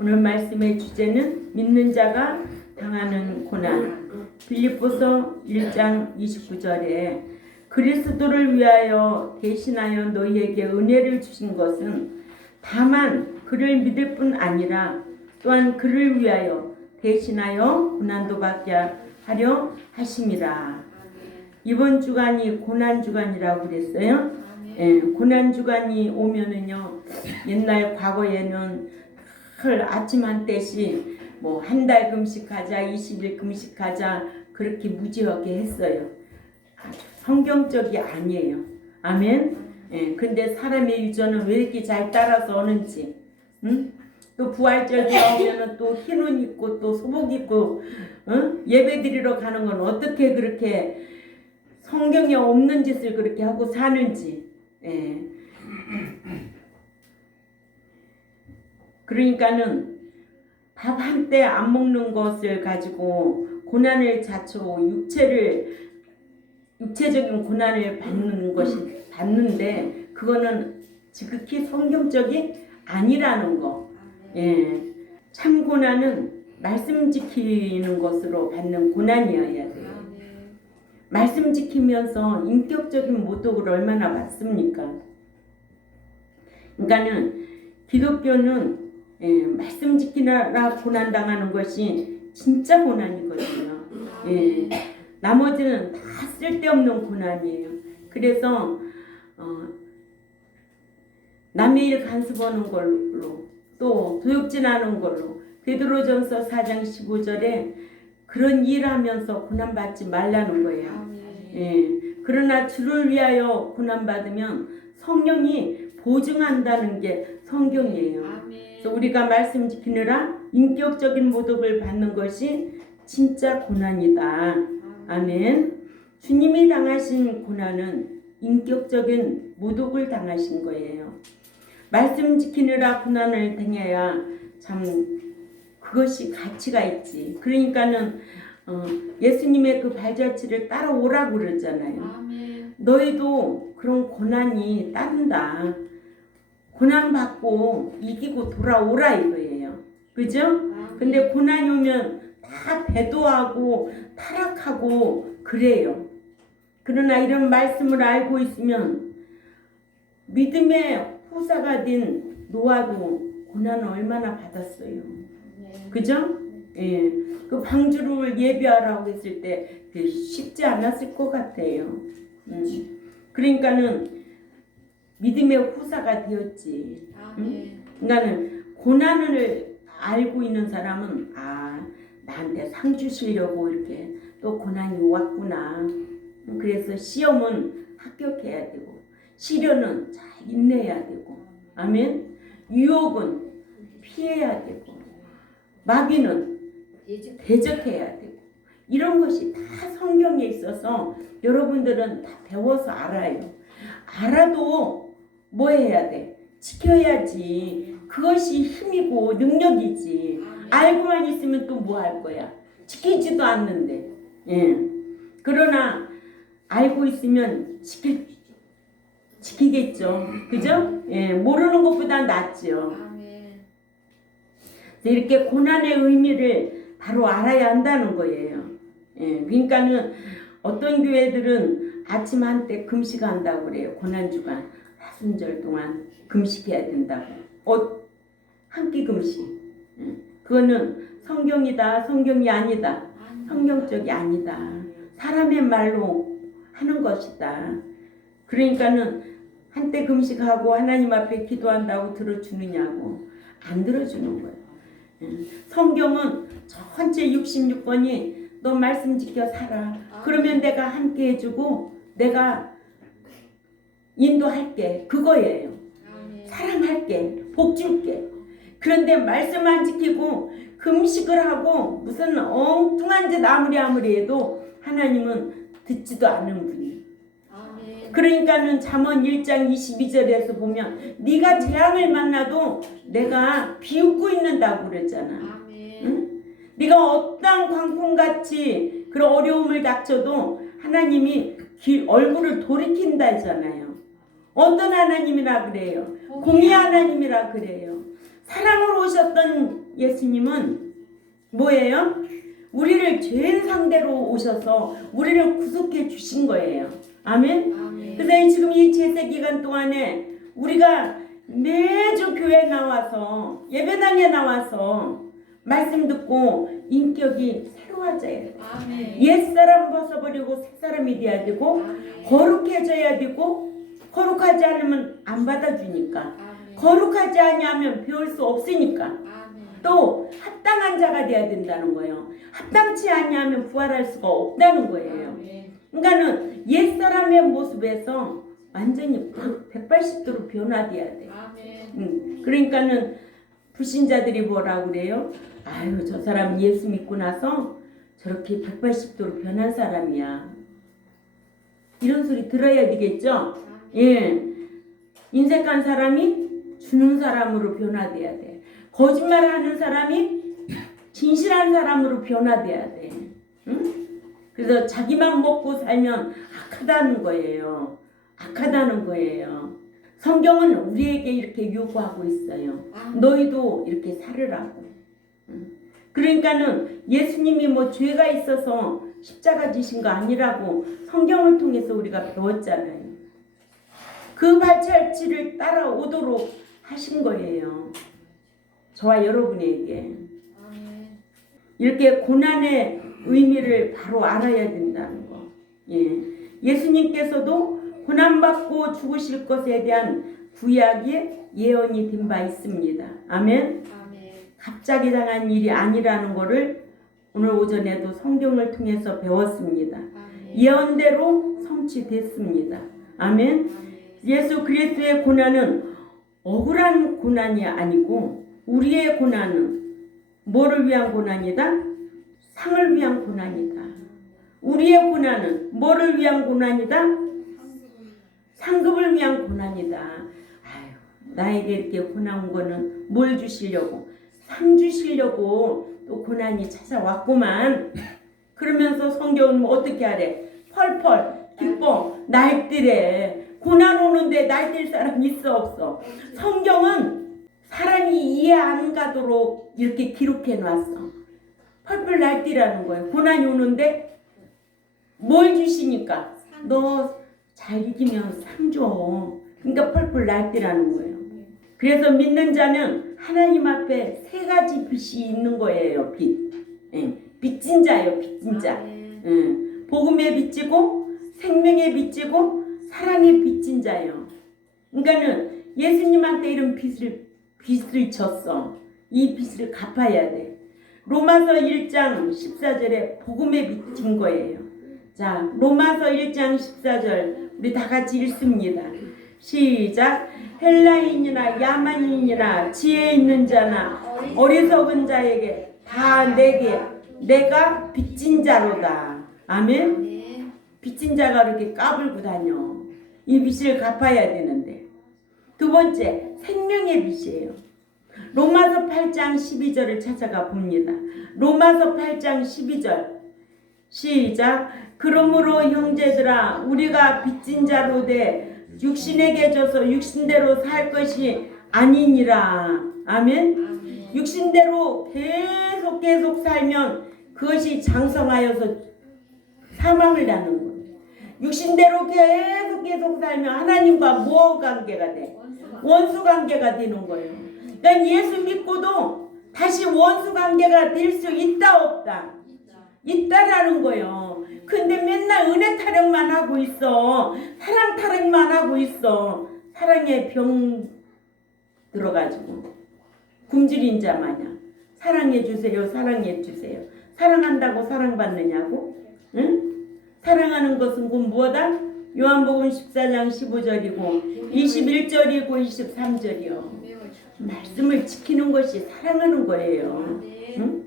오늘 말씀의 주제는 믿는 자가 당하는 고난. 빌립보서 1장 29절에 그리스도를 위하여 대신하여 너희에게 은혜를 주신 것은 다만 그를 믿을 뿐 아니라 또한 그를 위하여 대신하여 고난도 받게 하려 하심이라. 이번 주간이 고난 주간이라고 그랬어요. 고난 주간이 오면은요, 옛날 과거에는 아침 한때씩 뭐 한 달 금식하자, 20일 금식하자 그렇게 무지하게 했어요. 성경적이 아니에요. 아멘. 근데 사람의 유전은 왜 이렇게 잘 따라서 오는지, 또 부활절기 오면은 또 흰 옷 입고 또 소복 입고, 예배 드리러 가는 건 어떻게 그렇게 성경에 없는 짓을 그렇게 하고 사는지. 그러니까는 밥 한 때 안 먹는 것을 가지고 고난을 자초하고 육체적인 고난을 받는 것이 받는데 그거는 지극히 성경적이 아니라는 거. 참 고난은 말씀 지키는 것으로 받는 고난이어야 돼요. 말씀 지키면서 인격적인 모독을 얼마나 받습니까? 그러니까는 기독교는 말씀 지키느라 고난당하는 것이 진짜 고난이거든요. 나머지는 다 쓸데없는 고난이에요. 그래서 남의 일 간섭하는 걸로 또 도둑질하는 걸로 베드로전서 4장 15절에 그런 일하면서 고난받지 말라는 거예요. 그러나 주를 위하여 고난받으면 성령이 보증한다는 게 성경이에요. 그래서 우리가 말씀 지키느라 인격적인 모독을 받는 것이 진짜 고난이다. 아멘. 주님이 당하신 고난은 인격적인 모독을 당하신 거예요. 말씀 지키느라 고난을 당해야 참 그것이 가치가 있지. 그러니까는 예수님의 그 발자취를 따라오라고 그러잖아요. 아멘. 너희도 그런 고난이 따른다. 고난받고 이기고 돌아오라 이거예요. 그죠? 아멘. 근데 고난이 오면 다 배도하고 타락하고 그래요. 그러나 이런 말씀을 알고 있으면 믿음의 후사가 된 노아도 고난을 얼마나 받았어요. 그죠? 그 방주를 예비하라고 했을 때 쉽지 않았을 것 같아요. 그러니까는 믿음의 후사가 되었지. 그러니까는 고난을 알고 있는 사람은 나한테 상 주시려고 이렇게 또 고난이 왔구나. 그래서 시험은 합격해야 되고 시련은 잘 인내해야 되고, 아멘. 유혹은 피해야 되고, 마귀는 대적해야 되고, 이런 것이 다 성경에 있어서 여러분들은 다 배워서 알아요. 알아도 뭐 해야 돼? 지켜야지. 그것이 힘이고 능력이지. 알고만 있으면 또 뭐 할 거야? 지키지도 않는데. 그러나 알고 있으면 지키겠죠. 그죠? 모르는 것보다 낫죠. 이렇게 고난의 의미를 바로 알아야 한다는 거예요. 그러니까는 어떤 교회들은 아침 한때 금식한다고 그래요. 고난주간 사순절 동안 금식해야 된다고. 한 끼 금식. 그거는 성경이다, 성경이 아니다. 성경적이 아니다. 사람의 말로 하는 것이다. 그러니까는 한때 금식하고 하나님 앞에 기도한다고 들어주느냐고. 안 들어주는 거예요. 성경은 전체 66번이 너 말씀 지켜 살아. 그러면 내가 함께 해주고 내가 인도할게. 그거예요. 사랑할게. 복 줄게. 그런데 말씀 안 지키고 금식을 하고 무슨 엉뚱한 짓 아무리 해도 하나님은 듣지도 않는 분이에요. 그러니까는 잠언 1장 22절에서 보면 네가 재앙을 만나도 내가 비웃고 있는다고 그랬잖아. 응? 네가 어떤 광풍같이 그런 어려움을 닥쳐도 하나님이 얼굴을 돌이킨다 했잖아요. 어떤 하나님이라 그래요? 공의 하나님이라 그래요. 사랑으로 오셨던 예수님은 뭐예요? 우리를 죄인 상대로 오셔서 우리를 구속해 주신 거예요. 아멘? 아멘. 그래서 지금 이 제세 기간 동안에 우리가 매주 교회 나와서 예배당에 나와서 말씀 듣고 인격이 새로워져야 돼. 아멘. 옛사람 벗어버리고 새사람이 돼야 되고 아멘. 거룩해져야 되고 거룩하지 않으면 안 받아주니까 아멘. 거룩하지 않으면 배울 수 없으니까 아멘. 또 합당한 자가 돼야 된다는 거예요. 합당치 않으면 부활할 수가 없다는 거예요. 아멘. 그러니까는 옛사람의 모습에서 완전히 180도로 변화돼야 돼. 아멘. 그러니까는 불신자들이 뭐라고 그래요? 아유, 저 사람 예수 믿고 나서 저렇게 180도로 변한 사람이야. 이런 소리 들어야 되겠죠? 예. 인색한 사람이 주는 사람으로 변화돼야 돼. 거짓말하는 사람이 진실한 사람으로 변화돼야 돼. 응? 그래서 자기만 먹고 살면 악하다는 거예요. 악하다는 거예요. 성경은 우리에게 이렇게 요구하고 있어요. 너희도 이렇게 살으라고. 그러니까는 예수님이 뭐 죄가 있어서 십자가 지신 거 아니라고 성경을 통해서 우리가 배웠잖아요. 그 발자취를 따라오도록 하신 거예요. 저와 여러분에게. 이렇게 고난의 의미를 바로 알아야 된다는 거. 예. 예수님께서도 고난받고 죽으실 것에 대한 구약의 예언이 된 바 있습니다. 아멘. 갑자기 당한 일이 아니라는 것을 오늘 오전에도 성경을 통해서 배웠습니다. 예언대로 성취됐습니다. 아멘. 예수 그리스도의 고난은 억울한 고난이 아니고 우리의 고난은 뭐를 위한 고난이다? 상을 위한 고난이다. 우리의 고난은 뭐를 위한 고난이다? 상급을 위한 고난이다. 아유, 나에게 이렇게 고난 온 거는 뭘 주시려고? 상 주시려고 또 고난이 찾아왔구만. 그러면서 성경은 뭐 어떻게 하래? 펄펄 기뻐 날뛰래. 고난 오는데 날뛸 사람 있어 없어? 성경은 사람이 이해 안 가도록 이렇게 기록해 놨어. 펄펄 날뛰라는 거예요. 고난이 오는데 뭘 주시니까? 너 잘 이기면 상 줘. 그러니까 펄펄 날뛰라는 거예요. 그래서 믿는 자는 하나님 앞에 세 가지 빛이 있는 거예요. 빛. 예. 빚진 자예요. 빚진 자. 예. 복음의 빚지고 생명의 빚지고 사랑의 빚진 자예요. 그러니까는 예수님한테 이런 빚을 졌어. 이 빚을 갚아야 돼. 로마서 1장 14절에 복음의 빚진 거예요. 자, 로마서 1장 14절 우리 다 같이 읽습니다. 시작. 헬라인이나 야만인이나 지혜 있는 자나 어리석은 자에게 다 내가 빚진 자로다. 아멘. 빚진 자가 이렇게 까불고 다녀. 이 빚을 갚아야 되는데. 두 번째, 생명의 빚이에요. 로마서 8장 12절을 찾아가 봅니다. 로마서 8장 12절 시작. 그러므로 형제들아 우리가 빚진 자로 돼 육신에게 져서 육신대로 살 것이 아니니라. 아멘. 육신대로 계속 살면 그것이 장성하여서 사망을 낳는 거예요. 육신대로 계속 살면 하나님과 뭐 관계가 돼? 원수 관계가 되는 거예요. 그러니까 예수 믿고도 다시 원수 관계가 될 수 있다 없다? 있다라는 거예요. 근데 맨날 은혜 타령만 하고 있어. 사랑 타령만 하고 있어. 사랑에 병 들어가지고 굶주린 자 마냥 사랑해 주세요. 사랑해 주세요. 사랑한다고 사랑받느냐고? 응? 사랑하는 것은 곧 뭐다? 요한복음 14장 15절이고 21절이고 23절이요. 말씀을 지키는 것이 사랑하는 거예요. 응?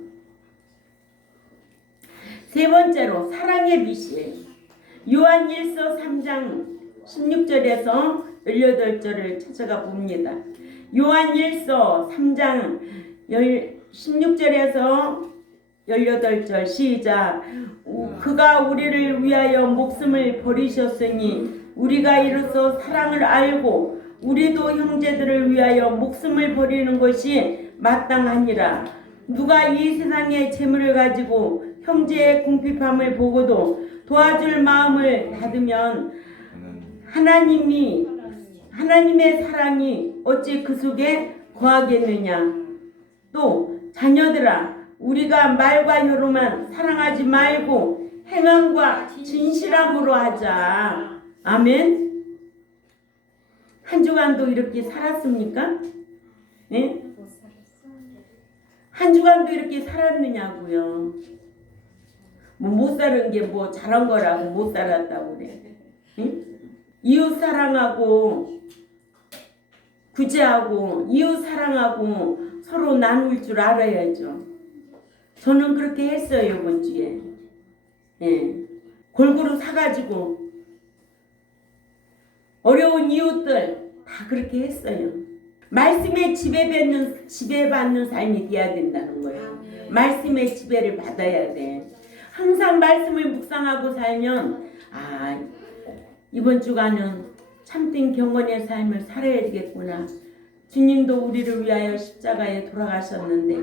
세 번째로 사랑의 빛이에요. 요한 1서 3장 16절에서 18절을 찾아가 봅니다. 요한 1서 3장 16절에서 18절 시작. 그가 우리를 위하여 목숨을 버리셨으니 우리가 이로써 사랑을 알고 우리도 형제들을 위하여 목숨을 버리는 것이 마땅하니라. 누가 이 세상의 재물을 가지고 형제의 궁핍함을 보고도 도와줄 마음을 닫으면 하나님의 사랑이 어찌 그 속에 거하겠느냐. 또 자녀들아, 우리가 말과 혀로만 사랑하지 말고 행함과 진실함으로 하자. 아멘. 한 주간도 이렇게 살았습니까? 네? 한 주간도 이렇게 살았느냐고요. 뭐 못 사는 게 뭐 잘한 거라고 못 살았다고 그래. 응? 이웃 사랑하고 구제하고 이웃 사랑하고 서로 나눌 줄 알아야죠. 저는 그렇게 했어요. 이번 주에. 예. 골고루 사가지고 어려운 이웃들 다 그렇게 했어요. 말씀의 지배받는 삶이 돼야 된다는 거예요. 말씀의 지배를 받아야 돼. 항상 말씀을 묵상하고 살면 이번 주간은 참된 경건의 삶을 살아야 되겠구나. 주님도 우리를 위하여 십자가에 돌아가셨는데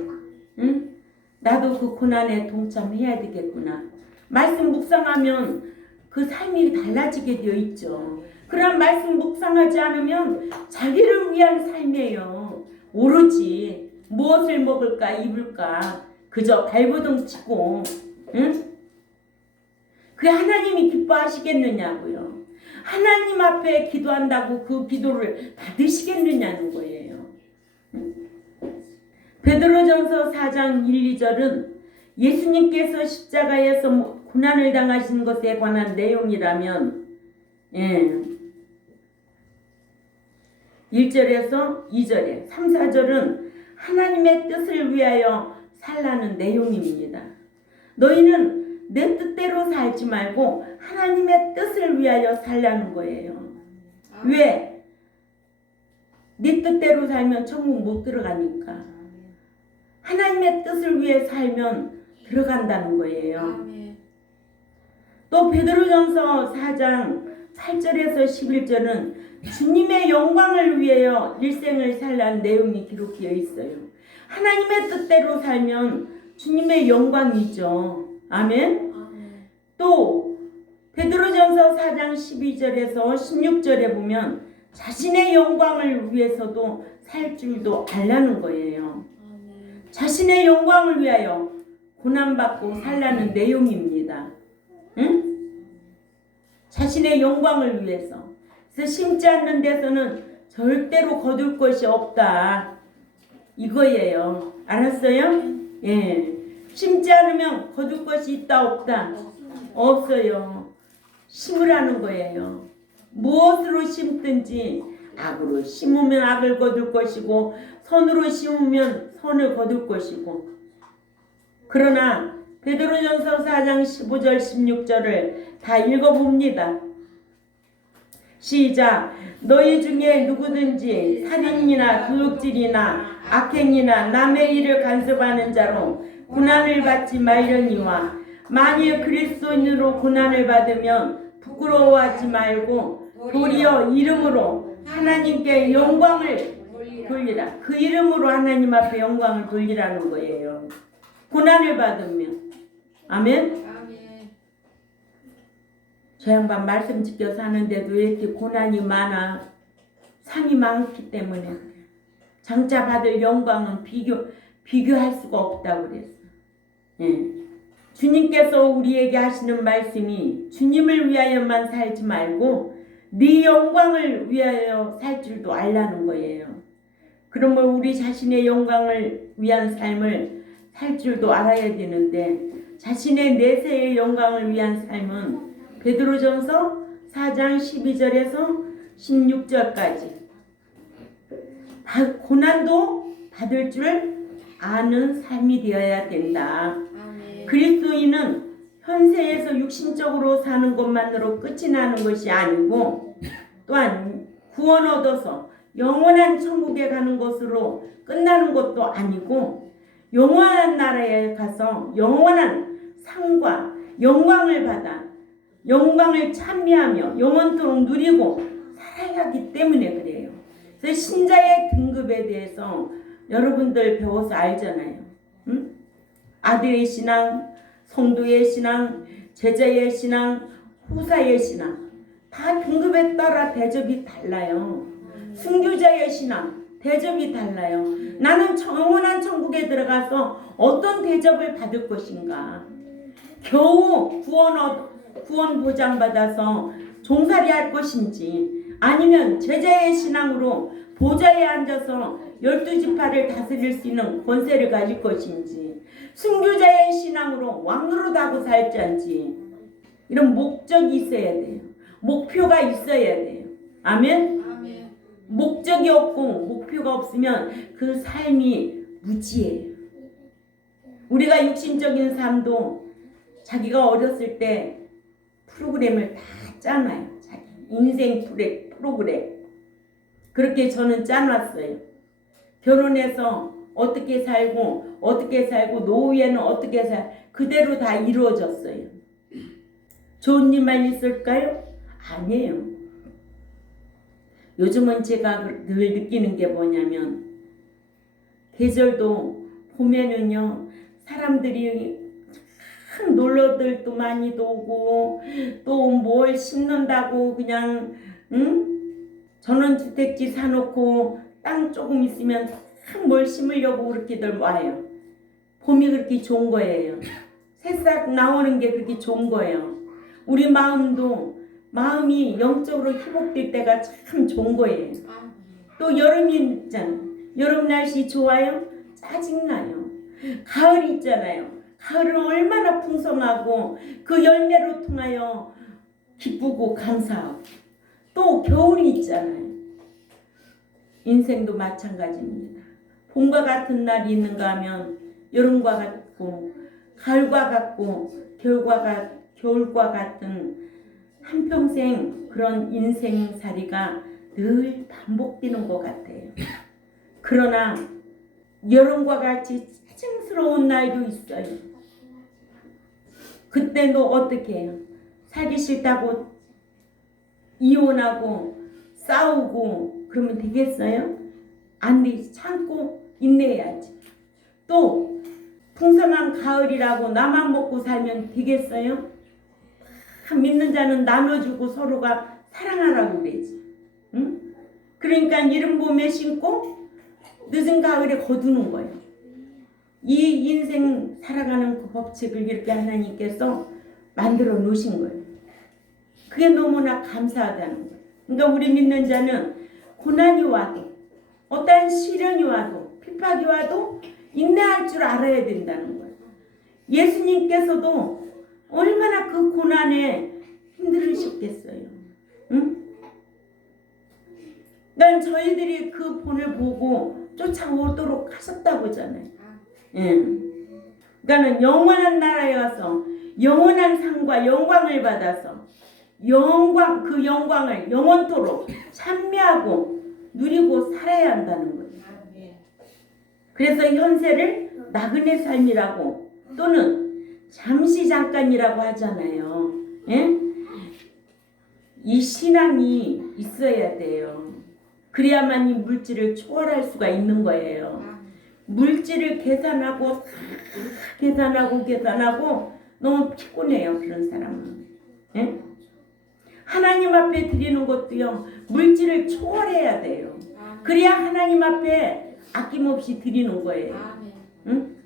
응? 나도 그 고난에 동참해야 되겠구나. 말씀 묵상하면 그 삶이 달라지게 되어 있죠. 그런 말씀 묵상하지 않으면 자기를 위한 삶이에요. 오로지 무엇을 먹을까 입을까 그저 발버둥 치고 응? 그래 하나님이 기뻐하시겠느냐고요. 하나님 앞에 기도한다고 그 기도를 받으시겠느냐는 거예요. 베드로전서 4장 1, 2절은 예수님께서 십자가에서 고난을 당하신 것에 관한 내용이라면 1절에서 2절에 3, 4절은 하나님의 뜻을 위하여 살라는 내용입니다. 너희는 내 뜻대로 살지 말고 하나님의 뜻을 위하여 살라는 거예요. 왜? 네 뜻대로 살면 천국 못 들어가니까. 하나님의 뜻을 위해 살면 들어간다는 거예요. 또 베드로전서 4장 8절에서 11절은 주님의 영광을 위하여 일생을 살라는 내용이 기록되어 있어요. 하나님의 뜻대로 살면 주님의 영광이죠. 아멘. 또 베드로전서 4장 12절에서 16절에 보면 자신의 영광을 위해서도 살 줄도 알라는 거예요. 자신의 영광을 위하여 고난받고 살라는 내용입니다. 응? 자신의 영광을 위해서. 그래서 심지 않는 데서는 절대로 거둘 것이 없다. 이거예요. 알았어요? 예. 심지 않으면 거둘 것이 있다 없다? 없어요. 심으라는 거예요. 무엇으로 심든지 악으로 심으면 악을 거둘 것이고 선으로 심으면 선을 거둘 것이고. 그러나 베드로전서 4장 15절 16절을 다 읽어봅니다. 시작. 너희 중에 누구든지 살인이나 도둑질이나 악행이나 남의 일을 간섭하는 자로 고난을 받지 말려니와 만일 그리스도인으로 고난을 받으면 부끄러워하지 말고 도리어 이름으로 하나님께 영광을 돌리라. 그 이름으로 하나님 앞에 영광을 돌리라는 거예요. 고난을 받으면. 아멘. 저 양반 말씀 지켜 사는데도 왜 이렇게 고난이 많아? 상이 많기 때문에 장차 받을 영광은 비교할 수가 없다고 그랬어. 예. 주님께서 우리에게 하시는 말씀이 주님을 위하여만 살지 말고 네 영광을 위하여 살 줄도 알라는 거예요. 그러면 우리 자신의 영광을 위한 삶을 살 줄도 알아야 되는데 자신의 내세의 영광을 위한 삶은 베드로전서 4장 12절에서 16절까지 고난도 받을 줄 아는 삶이 되어야 된다. 그리스도인은 현세에서 육신적으로 사는 것만으로 끝이 나는 것이 아니고 또한 구원 얻어서 영원한 천국에 가는 것으로 끝나는 것도 아니고 영원한 나라에 가서 영원한 상과 영광을 받아 영광을 찬미하며 영원토록 누리고 살아야 하기 때문에 그래요. 그래서 신자의 등급에 대해서 여러분들 배워서 알잖아요. 응? 아들의 신앙, 성도의 신앙, 제자의 신앙, 후사의 신앙 다 등급에 따라 대접이 달라요. 순교자의 신앙 대접이 달라요. 나는 영원한 천국에 들어가서 어떤 대접을 받을 것인가? 겨우 구원 보장받아서 종살이 할 것인지 아니면 제자의 신앙으로 보좌에 앉아서 12지파를 다스릴 수 있는 권세를 가질 것인지 순교자의 신앙으로 왕노릇하고 살지언지 이런 목적이 있어야 돼요. 목표가 있어야 돼요. 아멘? 목적이 없고 목표가 없으면 그 삶이 무지해요. 우리가 육신적인 삶도 자기가 어렸을 때 프로그램을 다 짜놔요. 자기 인생 프로그램. 그렇게 저는 짜놨어요. 결혼해서 어떻게 살고 노후에는 어떻게 그대로 다 이루어졌어요. 좋은 일만 있을까요? 아니에요. 요즘은 제가 늘 느끼는 게 뭐냐면 계절도 보면은요 사람들이 참 놀러들도 많이 오고 또 뭘 심는다고 그냥 전원주택지 사놓고 땅 조금 있으면 참 뭘 심으려고 그렇게들 와요. 봄이 그렇게 좋은 거예요. 새싹 나오는 게 그렇게 좋은 거예요. 우리 마음이 영적으로 회복될 때가 참 좋은 거예요. 또 여름이 있잖아요. 여름 날씨 좋아요? 짜증나요. 가을이 있잖아요. 가을은 얼마나 풍성하고 그 열매로 통하여 기쁘고 감사하고 또 겨울이 있잖아요. 인생도 마찬가지입니다. 봄과 같은 날이 있는가 하면 여름과 같고 가을과 같고 겨울과 같은 한평생 그런 인생살이가 늘 반복되는 것 같아요. 그러나 여름과 같이 짜증스러운 날도 있어요. 그때도 어떻게 해요? 살기 싫다고 이혼하고 싸우고 그러면 되겠어요? 안 되지. 참고 인내해야지. 또 풍성한 가을이라고 나만 먹고 살면 되겠어요? 믿는 자는 나눠주고 서로가 사랑하라고 그러지. 응? 그러니까 이른 봄에 심고 늦은 가을에 거두는 거예요. 이 인생 살아가는 그 법칙을 이렇게 하나님께서 만들어 놓으신 거예요. 그게 너무나 감사하다는 거예요. 그러니까 우리 믿는 자는 고난이 와도 어떠한 시련이 와도 핍박이 와도 인내할 줄 알아야 된다는 거예요. 예수님께서도 얼마나 그 고난에 힘들으셨겠어요. 응? 난 저희들이 그 본을 보고 쫓아오도록 하셨다고 하잖아요. 그러니까는 영원한 나라에 가서 영원한 상과 영광을 받아서 그 영광을 영원토록 찬미하고 누리고 살아야 한다는 거예요. 그래서 현세를 나그네 삶이라고 또는 잠시 잠깐이라고 하잖아요. 예? 이 신앙이 있어야 돼요. 그래야만 이 물질을 초월할 수가 있는 거예요. 물질을 계산하고 너무 피곤해요. 그런 사람은. 예? 하나님 앞에 드리는 것도요. 물질을 초월해야 돼요. 그래야 하나님 앞에 아낌없이 드리는 거예요. 응?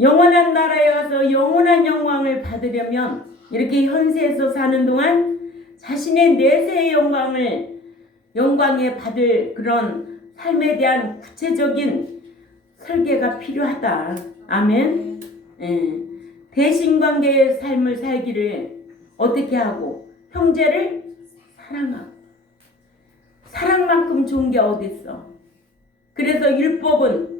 영원한 나라에 가서 영원한 영광을 받으려면 이렇게 현세에서 사는 동안 자신의 내세의 영광에 받을 그런 삶에 대한 구체적인 설계가 필요하다. 아멘. 대신관계의 삶을 살기를 어떻게 하고 형제를 사랑하고 사랑만큼 좋은 게 어디 있어. 그래서 율법은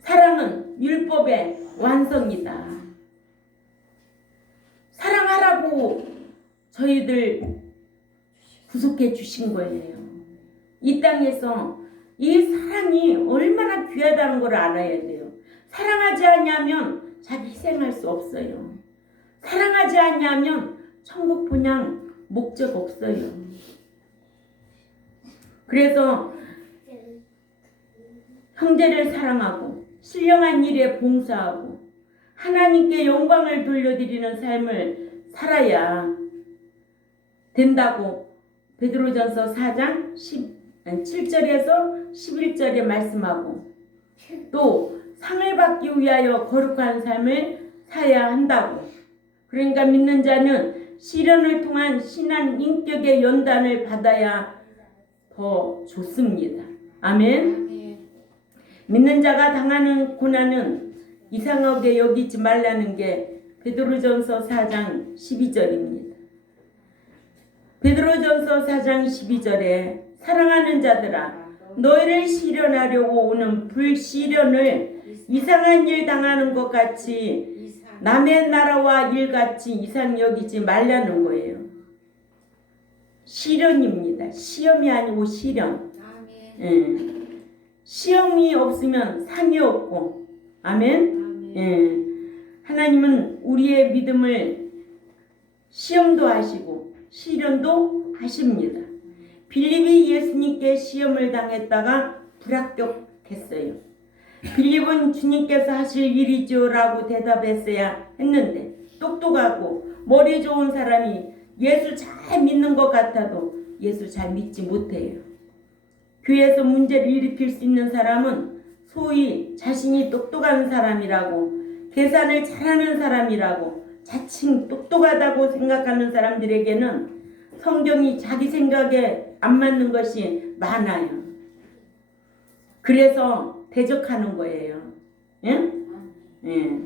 사랑은 율법의 완성이다. 사랑하라고 저희들 구속해 주신 거예요. 이 땅에서 이 사랑이 얼마나 귀하다는 걸 알아야 돼요. 사랑하지 않냐면 자기 희생할 수 없어요. 사랑하지 않냐면 천국 본향 목적 없어요. 그래서 형제를 사랑하고 신령한 일에 봉사하고 하나님께 영광을 돌려드리는 삶을 살아야 된다고 베드로전서 4장 7절에서 11절에 말씀하고, 또 상을 받기 위하여 거룩한 삶을 살아야 한다고. 그러니까 믿는 자는 시련을 통한 신한 인격의 연단을 받아야 더 좋습니다. 아멘. 믿는 자가 당하는 고난은 이상하게 여기지 말라는 게 베드로전서 4장 12절입니다. 베드로전서 4장 12절에 사랑하는 자들아, 너희를 시련하려고 오는 불시련을 이상한 일 당하는 것 같이 남의 나라와 일같이 이상 여기지 말라는 거예요. 시련입니다. 시험이 아니고 시련. 예. 시험이 없으면 상이 없고, 아멘. 예. 하나님은 우리의 믿음을 시험도 하시고 시련도 하십니다. 빌립이 예수님께 시험을 당했다가 불합격했어요. 빌립은 주님께서 하실 일이죠라고 대답했어야 했는데, 똑똑하고 머리 좋은 사람이 예수 잘 믿는 것 같아도 예수 잘 믿지 못해요. 교회에서 문제를 일으킬 수 있는 사람은 소위 자신이 똑똑한 사람이라고, 계산을 잘하는 사람이라고, 자칭 똑똑하다고 생각하는 사람들에게는 성경이 자기 생각에 안 맞는 것이 많아요. 그래서 대적하는 거예요. 예? 예.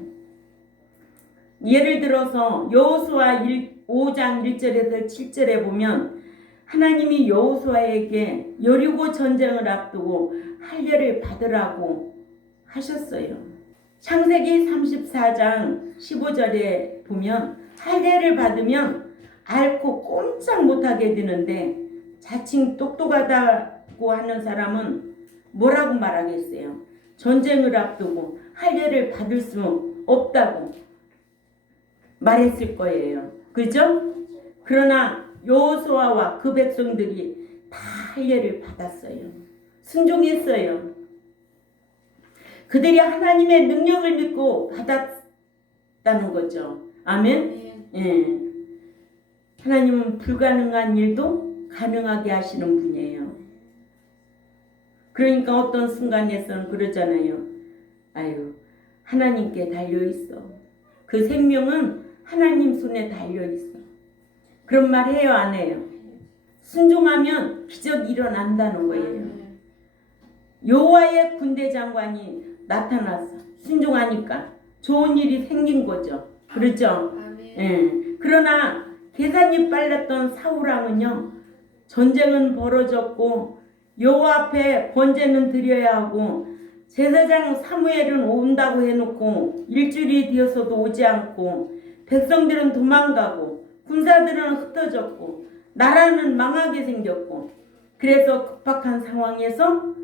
예를 들어서 여호수아 5장 1절에서 7절에 보면 하나님이 여호수아에게 여리고 전쟁을 앞두고 할례를 받으라고 하셨어요. 창세기 34장 15절에 보면 할례를 받으면 앓고 꼼짝 못하게 되는데, 자칭 똑똑하다고 하는 사람은 뭐라고 말하겠어요? 전쟁을 앞두고 할례를 받을 수 없다고 말했을 거예요. 그죠? 그러나 여호수아와 그 백성들이 다 할례를 받았어요. 순종했어요. 그들이 하나님의 능력을 믿고 받았다는 거죠. 아멘. 예. 하나님은 불가능한 일도 가능하게 하시는 분이에요. 그러니까 어떤 순간에서는 그러잖아요. 아유, 하나님께 달려있어. 그 생명은 하나님 손에 달려있어. 그런 말 해요, 안 해요? 순종하면 기적이 일어난다는 거예요. 여호와의 군대 장관이 나타났어. 순종하니까 좋은 일이 생긴 거죠. 그렇죠? 예. 그러나 계산이 빨랐던 사울왕은요, 전쟁은 벌어졌고 여호와 앞에 번제는 드려야 하고 제사장 사무엘은 온다고 해놓고 일주일이 되어서도 오지 않고, 백성들은 도망가고 군사들은 흩어졌고 나라는 망하게 생겼고, 그래서 급박한 상황에서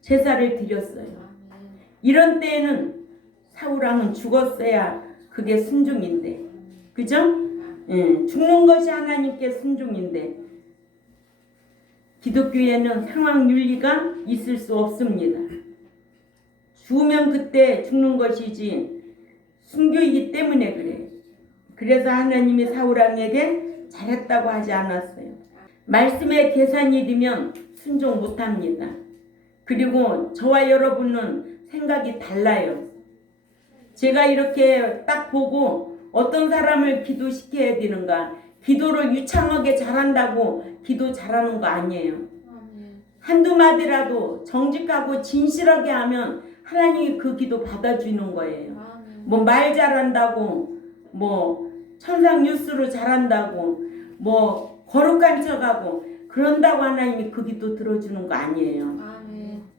제사를 드렸어요. 이런 때에는 사울왕은 죽었어야 그게 순종인데, 그죠? 예, 죽는 것이 하나님께 순종인데, 기독교에는 상황 윤리가 있을 수 없습니다. 죽으면 그때 죽는 것이지 순교이기 때문에 그래요. 그래서 하나님이 사울왕에게 잘했다고 하지 않았어요. 말씀에 계산이 되면 순종 못합니다. 그리고 저와 여러분은 생각이 달라요. 제가 이렇게 딱 보고 어떤 사람을 기도시켜야 되는가, 기도를 유창하게 잘한다고 기도 잘하는 거 아니에요. 한두 마디라도 정직하고 진실하게 하면 하나님이 그 기도 받아주는 거예요. 뭐 말 잘한다고, 뭐 천상 뉴스로 잘한다고, 뭐 거룩한 척하고 그런다고 하나님이 그 기도 들어주는 거 아니에요.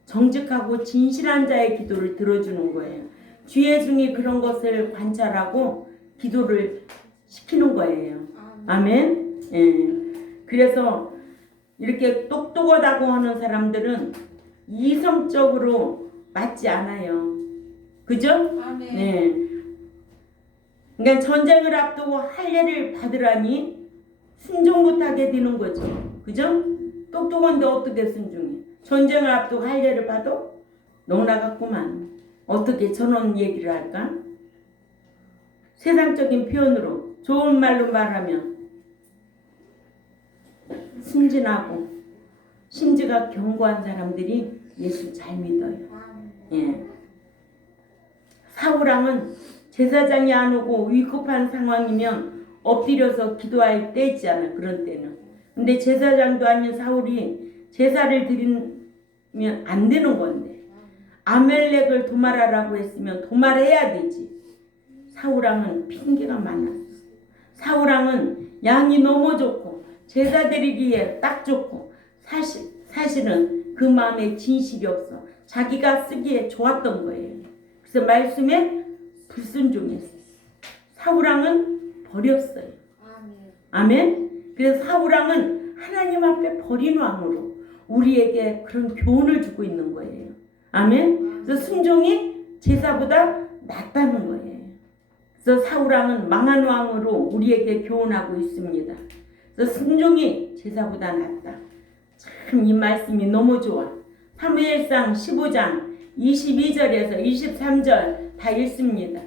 정직하고 진실한 자의 기도를 들어주는 거예요. 주의 중에 그런 것을 관찰하고 기도를 시키는 거예요. 아멘. 예. 그래서 이렇게 똑똑하다고 하는 사람들은 이성적으로 맞지 않아요. 그죠? 네. 그러니까 전쟁을 앞두고 할례를 받으라니 순종 못하게 되는 거죠. 그죠? 똑똑한데 어떻게 순종해? 전쟁을 앞두고 할례를 받아? 너무나 같구만. 어떻게 저런 얘기를 할까? 세상적인 표현으로 좋은 말로 말하면 순진하고 심지가 견고한 사람들이 예수 잘 믿어요. 예. 사울왕은 제사장이 안 오고 위급한 상황이면 엎드려서 기도할 때있잖아. 그런 때는. 근데 제사장도 아닌 사울이 제사를 드리면 안 되는 건데 아멜렉을 도말하라고 했으면 도말해야 되지. 사울왕은 핑계가 많았어. 사울왕은 양이 너무 좋고 제사 드리기에 딱 좋고 사실은 그 마음에 진실이 없어. 자기가 쓰기에 좋았던 거예요. 그래서 말씀에 불순종했어요. 사울왕은 버렸어요. 아멘. 그래서 사울왕은 하나님 앞에 버린 왕으로 우리에게 그런 교훈을 주고 있는 거예요. 아멘. 그래서 순종이 제사보다 낫다는 거예요. 그래서 사울왕은 망한 왕으로 우리에게 교훈하고 있습니다. 그래서 순종이 제사보다 낫다. 참 이 말씀이 너무 좋아. 사무엘상 15장 22절에서 23절 다 읽습니다.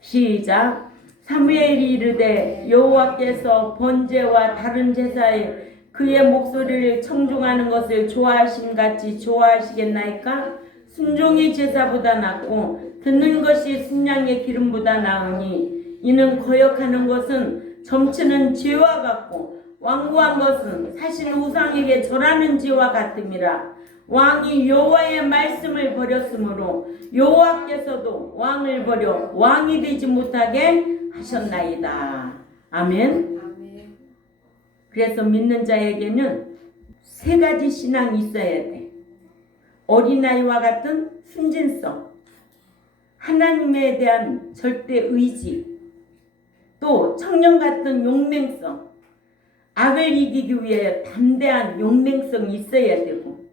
시작. 사무엘이 이르되 여호와께서 번제와 다른 제사에 그의 목소리를 청종하는 것을 좋아하심같이 좋아하시겠나이까? 순종이 제사보다 낫고 듣는 것이 순양의 기름보다 나으니 이는 거역하는 것은 점치는 죄와 같고 완고한 것은 사실 우상에게 절하는 죄와 같음이라. 왕이 여호와의 말씀을 버렸으므로 여호와께서도 왕을 버려 왕이 되지 못하게 하셨나이다. 아멘. 그래서 믿는 자에게는 세 가지 신앙이 있어야 돼. 어린아이와 같은 순진성, 하나님에 대한 절대 의지, 또 청년 같은 용맹성, 악을 이기기 위해 담대한 용맹성이 있어야 되고,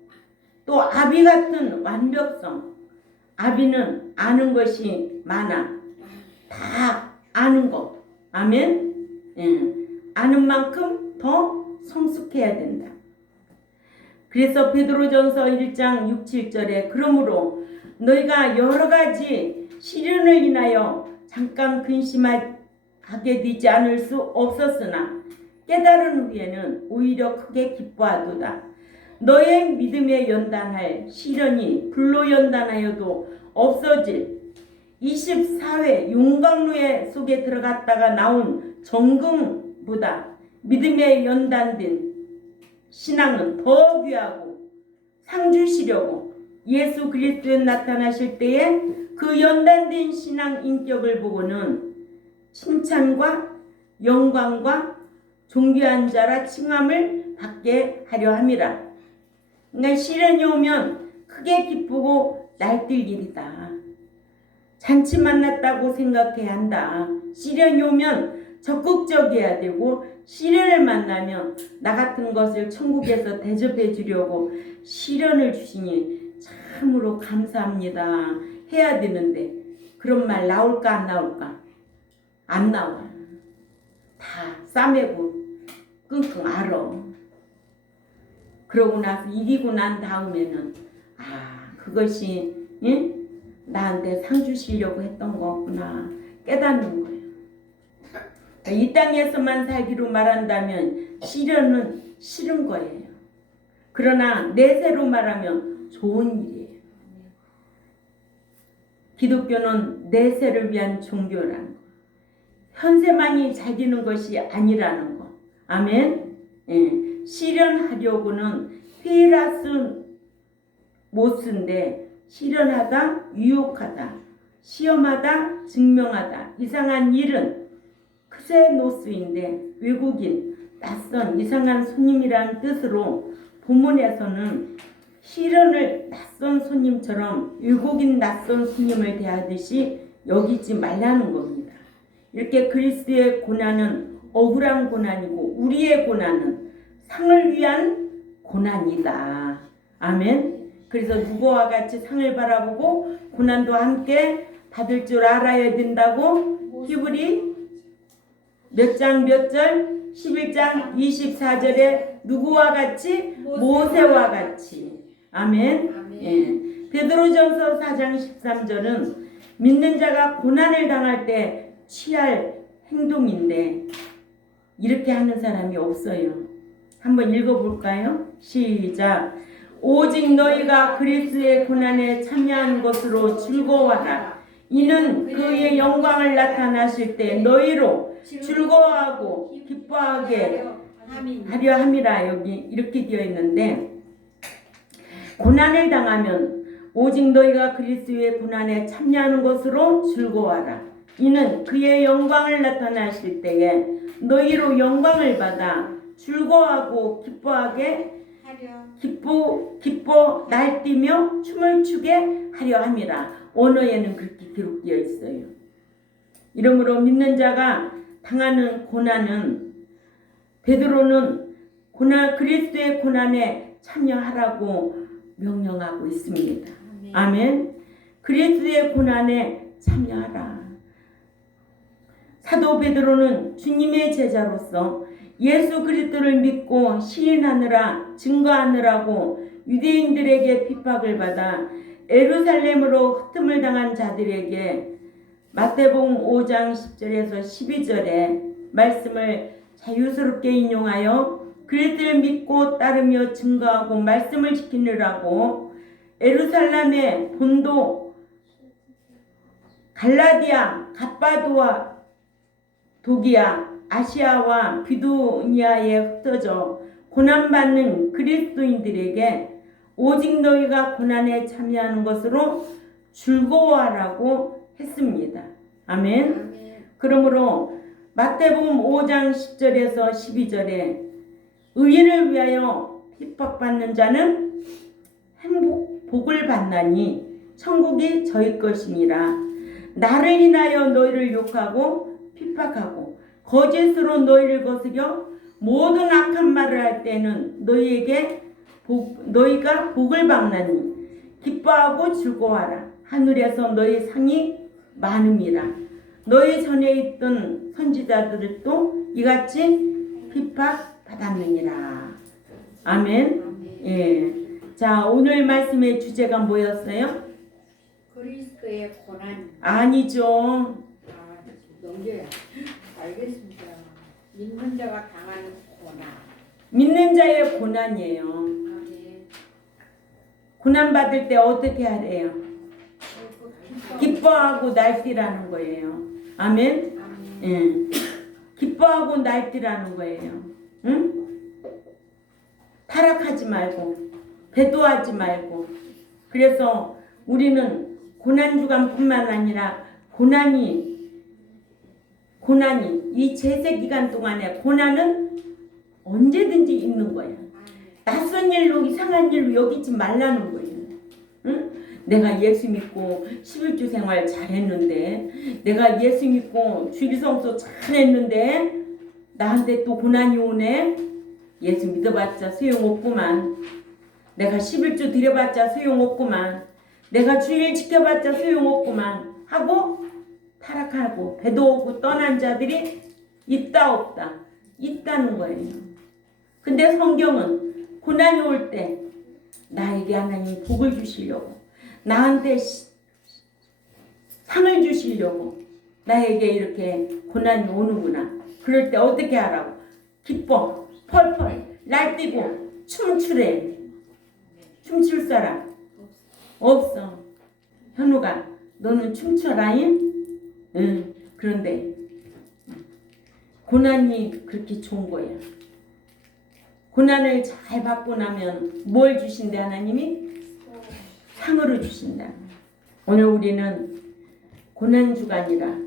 또 아비 같은 완벽성. 아비는 아는 것이 많아. 다 아는 거. 아멘. 아는 만큼 더 성숙해야 된다. 그래서 베드로전서 1장 6, 7절에 그러므로 너희가 여러 가지 시련을 인하여 잠깐 근심하게 되지 않을 수 없었으나 깨달은 후에는 오히려 크게 기뻐하도다. 너의 믿음에 연단할 시련이 불로 연단하여도 없어질 24회 용광로에 속에 들어갔다가 나온 정금보다 믿음에 연단된 신앙은 더 귀하고 상 주시려고 예수 그리스도에 나타나실 때에 그 연단된 신앙 인격을 보고는 칭찬과 영광과 존귀한 자라 칭함을 받게 하려 함이라. 그러니까 시련이 오면 크게 기쁘고 날뛸 일이다. 잔치 만났다고 생각해야 한다. 시련이 오면 적극적이어야 되고 시련을 만나면 나 같은 것을 천국에서 대접해 주려고 시련을 주시니 참으로 감사합니다 해야 되는데 그런 말 나올까 안 나올까? 안 나와. 다 싸매고 끙끙 앓어. 그러고 나서 이기고 난 다음에는 그것이 나한테 상 주시려고 했던 거구나 깨닫는 거예요. 이 땅에서만 살기로 말한다면 시련은 싫은 거예요. 그러나 내세로 말하면 좋은 일이에요. 기독교는 내세를 위한 종교라는 거. 현세만이 잘 되는 것이 아니라는 거. 아멘. 실현하려고는 페라스 못쓴데 실현하다 유혹하다 시험하다 증명하다 이상한 일은 크세노스인데 외국인 낯선 이상한 손님이라는 뜻으로 본문에서는 실현을 낯선 손님처럼 외국인 낯선 손님을 대하듯이 여기지 말라는 겁니다. 이렇게 그리스도의 고난은 억울한 고난이고 우리의 고난은 상을 위한 고난이다. 아멘. 그래서 누구와 같이 상을 바라보고 고난도 함께 받을 줄 알아야 된다고 히브리 몇 장 몇 절 11장 24절에 누구와 같이 모세와 같이. 아멘. 베드로전서 4장 13절은 믿는 자가 고난을 당할 때 취할 행동인데 이렇게 하는 사람이 없어요. 한번 읽어볼까요? 시작. 오직 너희가 그리스도의 고난에 참여한 것으로 즐거워하라. 이는 그의 영광을 나타나실 때 너희로 즐거워하고 기뻐하게 하려 함이라. 여기 이렇게 되어 있는데 고난을 당하면 오직 너희가 그리스도의 고난에 참여하는 것으로 즐거워하라. 이는 그의 영광을 나타나실 때에 너희로 영광을 받아 즐거워하고 기뻐하게 기뻐 날뛰며 춤을 추게 하려 함이라. 언어에는 그렇게 기록되어 있어요. 이러므로 믿는 자가 당하는 고난은 베드로는 그리스도의 고난에 참여하라고 명령하고 있습니다. 아멘. 그리스도의 고난에 참여하라. 사도 베드로는 주님의 제자로서 예수 그리스도를 믿고 시인하느라 증거하느라고 유대인들에게 핍박을 받아 예루살렘으로 흩음을 당한 자들에게 마태복음 5장 10절에서 12절의 말씀을 자유스럽게 인용하여 그리스도를 믿고 따르며 증거하고 말씀을 지키느라고 예루살렘의 본도 갈라디아, 갑바도아, 도기아, 아시아와 비두니아에 흩어져 고난받는 그리스도인들에게 오직 너희가 고난에 참여하는 것으로 즐거워하라고 했습니다. 아멘. 그러므로 마태복음 5장 10절에서 12절에 의인을 위하여 핍박받는 자는 복을 받나니 천국이 저희 것이니라. 나를 인하여 너희를 욕하고 핍박하고 거짓으로 너희를 거스려 모든 악한 말을 할 때는 너희가 복을 받나니 기뻐하고 즐거워하라. 하늘에서 너희 상이 많음이라. 너희 전에 있던 선지자들도 이같이 핍박받았느니라. 아멘. 예. 자, 오늘 말씀의 주제가 뭐였어요? 그리스도의 고난. 아니죠. 넘겨야. 알겠습니다. 믿는 자가 당하는 고난. 믿는 자의 고난이에요. 아멘. 고난 받을 때 어떻게 하래요? 기뻐하고 날뛰라는 거예요. 아멘. 예. 기뻐하고 날뛰라는 거예요. 응? 타락하지 말고 배도하지 말고. 그래서 우리는 고난 주간뿐만 아니라 고난이 이 제세 기간 동안에 고난은 언제든지 있는 거야. 낯선 일로 이상한 일로 여기지 말라는 거예요. 응? 내가 예수 믿고 11주 생활 잘했는데, 내가 예수 믿고 주일 성수 잘했는데 나한테 또 고난이 오네. 예수 믿어봤자 소용없구만. 내가 11주 드려봤자 소용없구만. 내가 주일 지켜봤자 소용없구만 하고 타락하고 배도하고 떠난 자들이 있다 없다? 있다는 거예요. 근데 성경은 고난이 올 때 나에게 하나님 복을 주시려고, 나한테 상을 주시려고 나에게 이렇게 고난이 오는구나. 그럴 때 어떻게 하라고? 기뻐 펄펄 날뛰고 춤추래. 춤출 사람 없어. 현우가 너는 춤춰라잉? 응. 그런데 고난이 그렇게 좋은 거야. 고난을 잘 받고 나면 뭘 주신대 하나님이? 상으로 주신다. 오늘 우리는 고난 주간이라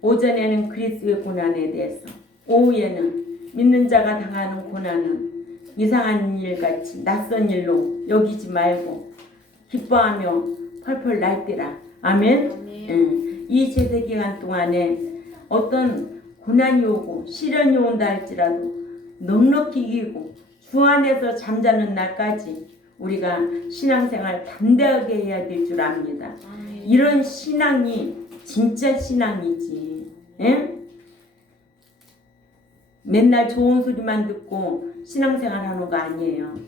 오전에는 그리스도의 고난에 대해서, 오후에는 믿는 자가 당하는 고난은 이상한 일같이 낯선 일로 여기지 말고 기뻐하며 펄펄 날뛰라. 아멘. 이 제세 기간 동안에 어떤 고난이 오고 시련이 온다 할지라도 넉넉히 이기고 주 안에서 잠자는 날까지 우리가 신앙생활 담대하게 해야 될 줄 압니다. 이런 신앙이 진짜 신앙이지. 예? 맨날 좋은 소리만 듣고 신앙생활 하는 거 아니에요.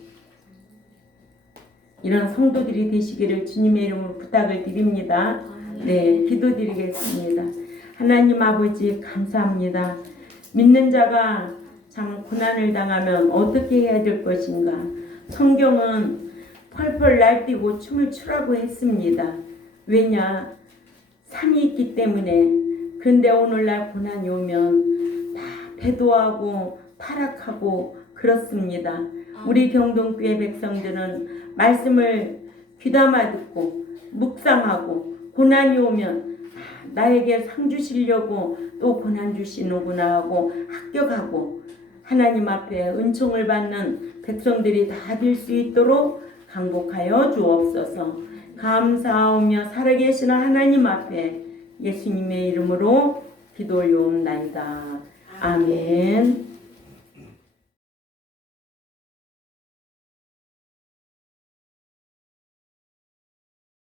이런 성도들이 되시기를 주님의 이름으로 부탁을 드립니다. 네, 기도드리겠습니다. 하나님 아버지 감사합니다. 믿는 자가 참 고난을 당하면 어떻게 해야 될 것인가? 성경은 펄펄 날뛰고 춤을 추라고 했습니다. 왜냐? 상이 있기 때문에. 그런데 오늘날 고난이 오면 다 배도하고 타락하고 그렇습니다. 우리 경동교회 백성들은 말씀을 귀담아 듣고 묵상하고 고난이 오면 나에게 상 주시려고 또 고난 주시는구나 하고 합격하고 하나님 앞에 은총을 받는 백성들이 다 될 수 있도록 강복하여 주옵소서. 감사하며 살아계시는 하나님 앞에 예수님의 이름으로 기도 올려옵나이다. 아멘.